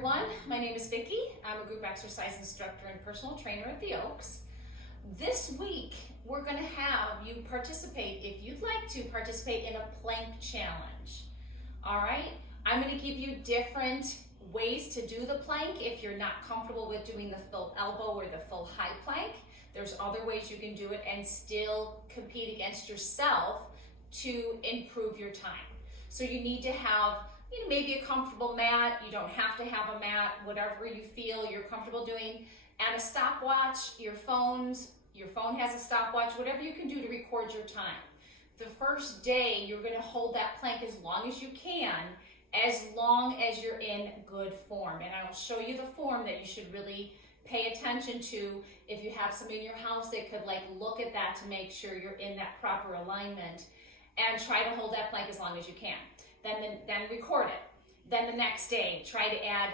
everyone. My name is Vicki. I'm a group exercise instructor and personal trainer at the Oaks. This week, we're going to have you participate, if you'd like to participate in a plank challenge. All right? I'm going to give you different ways to do the plank if you're not comfortable with doing the full elbow or the full high plank. There's other ways you can do it and still compete against yourself to improve your time. So you need to have maybe a comfortable mat. You don't have to have a mat, whatever you feel you're comfortable doing, and a stopwatch. Your phone has a stopwatch, whatever you can do to record your time. The first day, you're going to hold that plank as long as you can, as long as you're in good form. And I'll show you the form that you should really pay attention to. If you have somebody in your house that could look at that to make sure you're in that proper alignment, and try to hold that plank as long as you can. Then record it. Then the next day, try to add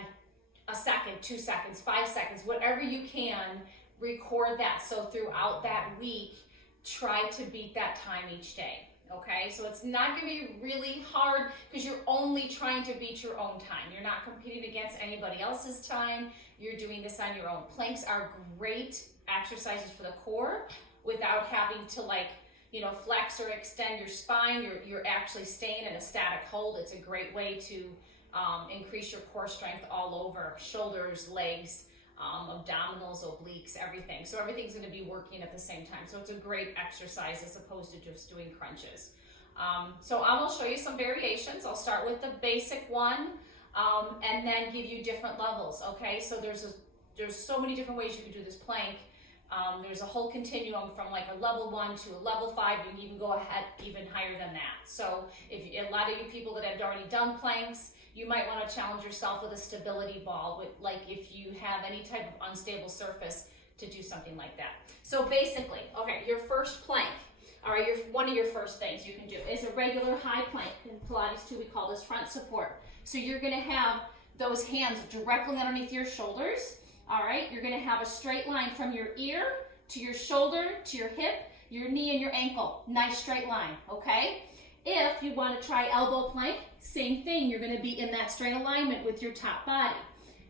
a second, 2 seconds, 5 seconds, whatever you can, record that. So throughout that week, try to beat that time each day, okay? So it's not gonna be really hard because you're only trying to beat your own time. You're not competing against anybody else's time. You're doing this on your own. Planks are great exercises for the core without having to flex or extend your spine. You're actually staying in a static hold. It's a great way to increase your core strength all over, shoulders, legs, abdominals, obliques, everything. So everything's going to be working at the same time. So it's a great exercise as opposed to just doing crunches. So I will show you some variations. I'll start with the basic one and then give you different levels, okay? So there's so many different ways you can do this plank. There's a whole continuum from a level 1 to a level 5. You can even go ahead even higher than that. So if a lot of you people that have already done planks, you might want to challenge yourself with a stability ball, if you have any type of unstable surface, to do something like that. So basically, okay, your first plank, all right, one of your first things you can do is a regular high plank. In Pilates too, we call this front support. So you're going to have those hands directly underneath your shoulders. All right, you're gonna have a straight line from your ear to your shoulder, to your hip, your knee, and your ankle. Nice straight line, okay? If you wanna try elbow plank, same thing. You're gonna be in that straight alignment with your top body.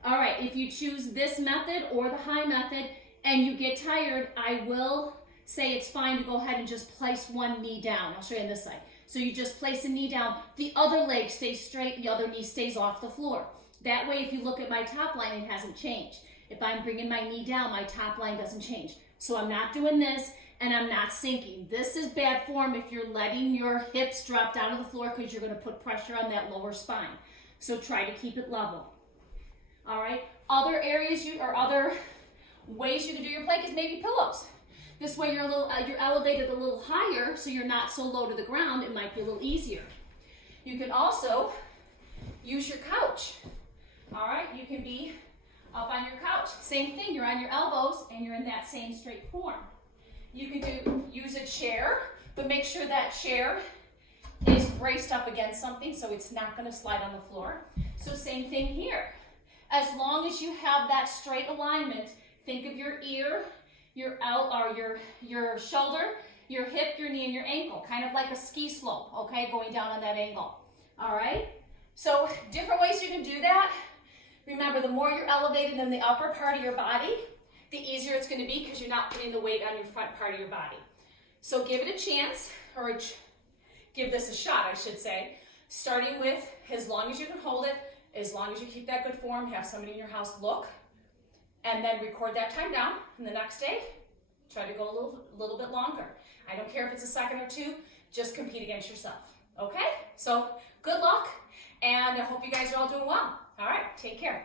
All right, if you choose this method or the high method and you get tired, I will say it's fine to go ahead and just place one knee down. I'll show you on this side. So you just place a knee down, the other leg stays straight, the other knee stays off the floor. That way, if you look at my top line, it hasn't changed. If I'm bringing my knee down, my top line doesn't change. So I'm not doing this and I'm not sinking. This is bad form if you're letting your hips drop down to the floor because you're going to put pressure on that lower spine. So try to keep it level. All right. Other areas other ways you can do your plank is maybe pillows. This way you're elevated a little higher, so you're not so low to the ground. It might be a little easier. You can also use your couch. All right. You can be up on your couch. Same thing, you're on your elbows and you're in that same straight form. You can use a chair, but make sure that chair is braced up against something so it's not going to slide on the floor. So same thing here. As long as you have that straight alignment, think of your ear, your shoulder, your hip, your knee, and your ankle, kind of like a ski slope, okay, going down on that angle. All right? So different ways you can do that. Remember, the more you're elevated in the upper part of your body, the easier it's going to be because you're not putting the weight on your front part of your body. So give it a chance, or give this a shot, I should say, starting with as long as you can hold it, as long as you keep that good form, have somebody in your house look, and then record that time down. And the next day, try to go a little bit longer. I don't care if it's a second or two, just compete against yourself. Okay? So good luck, and I hope you guys are all doing well. All right, take care.